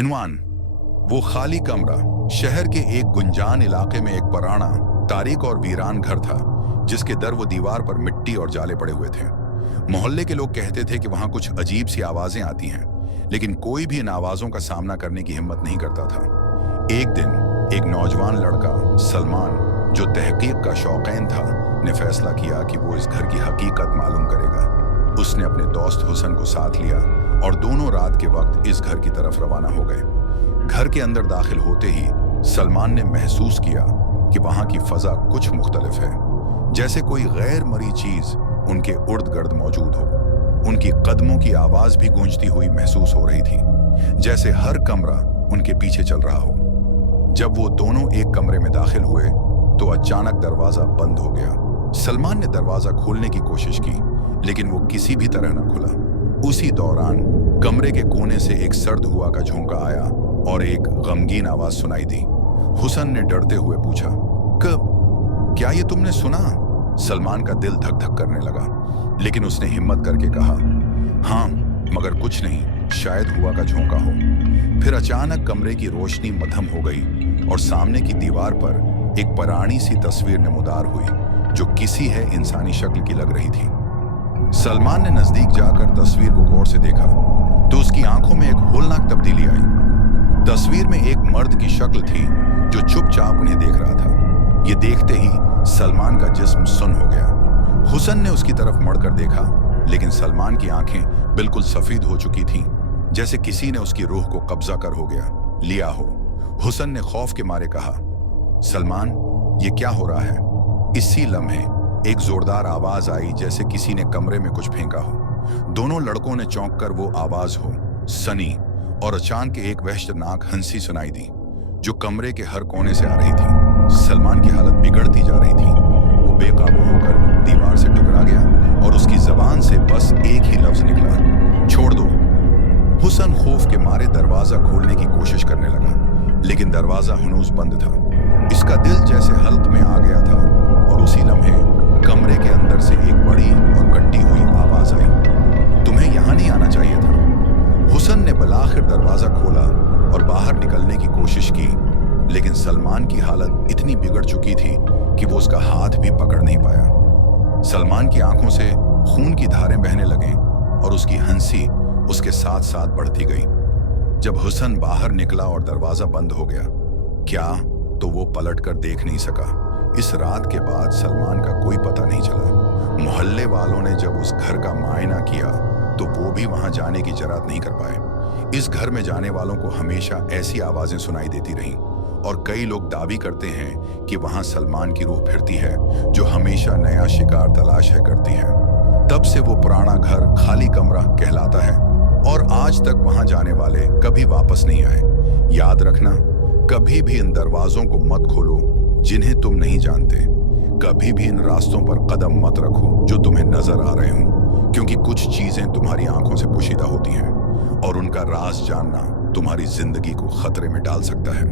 इनवान, वो खाली कमरा शहर के एक गुंजान इलाके में एक पुराना, तारीख और वीरान घर था जिसके दर व दीवार पर मिट्टी और जाले पड़े हुए थे। मोहल्ले के लोग कहते थे कि वहां कुछ अजीब सी आवाजें आती हैं, लेकिन कोई भी इन आवाजों का सामना करने की हिम्मत नहीं करता था। एक दिन एक नौजवान लड़का सलमान, जो तहकीक का शौकीन था, ने फैसला किया कि वो इस घर की हकीकत मालूम करेगा। उसने अपने दोस्त हुसन को साथ लिया और दोनों रात के वक्त इस घर की तरफ रवाना हो गए। घर के अंदर दाखिल होते ही सलमान ने महसूस किया कि वहां की फजा कुछ मुख्तलिफ है, जैसे कोई गैर मरी चीज उनके उर्द गर्द मौजूद हो। उनकी कदमों की आवाज भी गूंजती हुई महसूस हो रही थी, जैसे हर कमरा उनके पीछे चल रहा हो। जब वो दोनों एक कमरे में दाखिल हुए तो अचानक दरवाजा बंद हो गया। सलमान ने दरवाजा खोलने की कोशिश की, लेकिन वो किसी भी तरह न खुला। उसी दौरान कमरे के कोने से एक सर्द हुआ का झोंका आया और एक गमगीन आवाज सुनाई दी। हुसन ने डरते हुए पूछा, क्या ये तुमने सुना? सलमान का दिल धक धक करने लगा, लेकिन उसने हिम्मत करके कहा, हाँ, मगर कुछ नहीं, शायद हुआ का झोंका हो। फिर अचानक कमरे की रोशनी मद्धम हो गई और सामने की दीवार पर एक पुरानी सी तस्वीर नमूदार हुई, जो किसी है इंसानी शक्ल की लग रही थी। सलमान ने नजदीक जाकर तस्वीर को गौर से देखा तो उसकी आंखों में एक होलनाक तब्दीली आई। तस्वीर में एक मर्द की शक्ल थी जो चुपचाप उन्हें देख रहा था। ये देखते ही सलमान का जिस्म सुन्न हो गया। हुसन ने उसकी तरफ मुड़कर देखा, लेकिन सलमान की आंखें बिल्कुल सफेद हो चुकी थीं, जैसे किसी ने उसकी रूह को कब्जा कर लिया हो। हुसन ने खौफ के मारे कहा, सलमान, ये क्या हो रहा है? इसी लम्हे एक जोरदार आवाज आई, जैसे किसी ने कमरे में कुछ फेंका हो। दोनों लड़कों ने चौंक कर वो आवाज हो सनी और अचानक एक वहशतनाक हंसी सुनाई दी, जो कमरे के हर कोने से आ रही थी। सलमान की हालत बिगड़ती जा रही थी। वो बेकाबू होकर दीवार से टकरा गया और उसकी जबान से बस एक ही लफ्ज निकला, छोड़ दो। हुसन खौफ के मारे दरवाजा खोलने की कोशिश करने लगा, लेकिन दरवाजा हनूज बंद था। इसका दिल जैसे हल्क में आ गया था और उसी लम्हे कमरे के अंदर से एक बड़ी और कटी हुई आवाज आई, तुम्हें यहां नहीं आना चाहिए था। हुसन ने बलाखिर दरवाजा खोला और बाहर निकलने की कोशिश की, लेकिन सलमान की हालत इतनी बिगड़ चुकी थी कि वो उसका हाथ भी पकड़ नहीं पाया। सलमान की आंखों से खून की धारें बहने लगीं और उसकी हंसी उसके साथ साथ बढ़ती गई। जब हुसन बाहर निकला और दरवाजा बंद हो गया, क्या तो वो पलट कर देख नहीं सका। इस रात के बाद सलमान का कोई पता नहीं चला। मोहल्ले वालों ने जब उस घर का मुआयना किया तो वो भी वहां जाने की जरात नहीं कर पाए। इस घर में जाने वालों को हमेशा ऐसी आवाजें सुनाई देती रहीं और कई लोग दावी करते हैं कि वहां सलमान की रूह फिरती है, जो हमेशा नया शिकार तलाश है करती है। तब से वो पुराना घर खाली कमरा कहलाता है और आज तक वहां जाने वाले कभी वापस नहीं आए। याद रखना, कभी भी इन दरवाजों को मत खोलो जिन्हें तुम नहीं जानते। कभी भी इन रास्तों पर कदम मत रखो जो तुम्हें नजर आ रहे हों, क्योंकि कुछ चीजें तुम्हारी आंखों से पोशीदा होती हैं और उनका राज जानना तुम्हारी जिंदगी को खतरे में डाल सकता है।